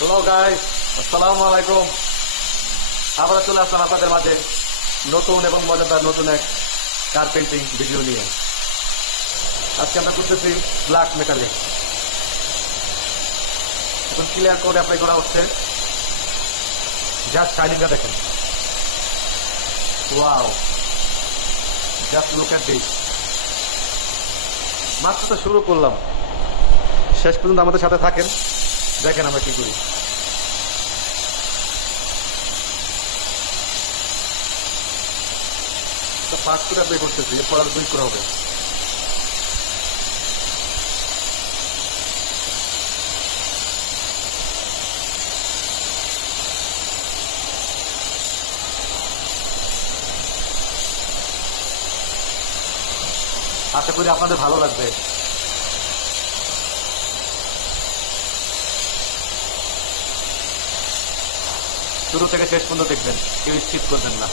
Hello guys, আসসালামু আলাইকুম। আমরা চলে আসলাম আপনাদের মাঝে নতুন এবং মজাদার নতুন এক কার পেন্টিং ভিডিও নিয়ে। আজকে আমরা করতেছি ব্ল্যাক মেটালিক। এখন ক্লিয়ার কোড অ্যাপ্লাই করা হচ্ছে। জাস্ট শাইনিংটা দেখেন, wow, just look at this. মাত্র তো শুরু করলাম, শেষ পর্যন্ত আমাদের সাথে থাকেন, দেখেন আমরা কি করি। ফার্স্ট করে অ্যাপ্লাই করতেছি, এরপর আরো ক্লিক করা হবে। আশা করি আপনাদের ভালো লাগবে। শুরু থেকে শেষ পর্যন্ত দেখবেন, কেউ স্কিপ করবেন না।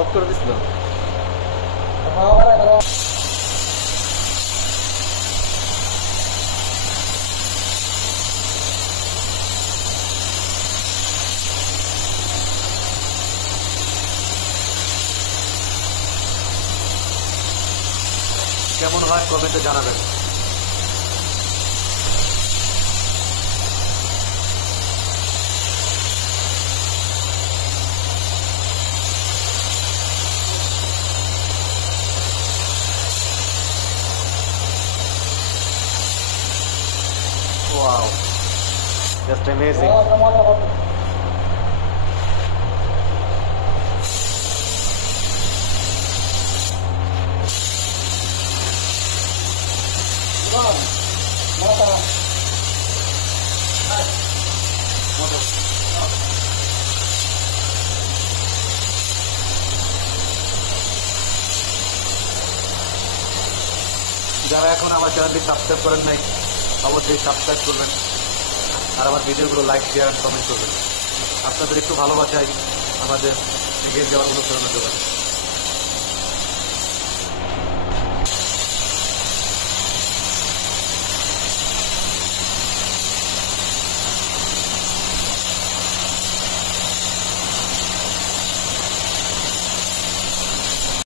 অফ করে দিচ্ছিল। কেমন হয় কমেন্টে জানাবেন। Wow, just amazing. যারা এখন আমার চ্যানেলটি সাবস্ক্রাইব করেন নাই, অবশ্যই সাবস্ক্রাইব করবেন আর আমার ভিডিওগুলো লাইক, শেয়ার, কমেন্ট করবেন। আপনাদের একটু ভালোবাসায় আমাদের এগিয়ে যাওয়ার অনুপ্রেরণা যোগান।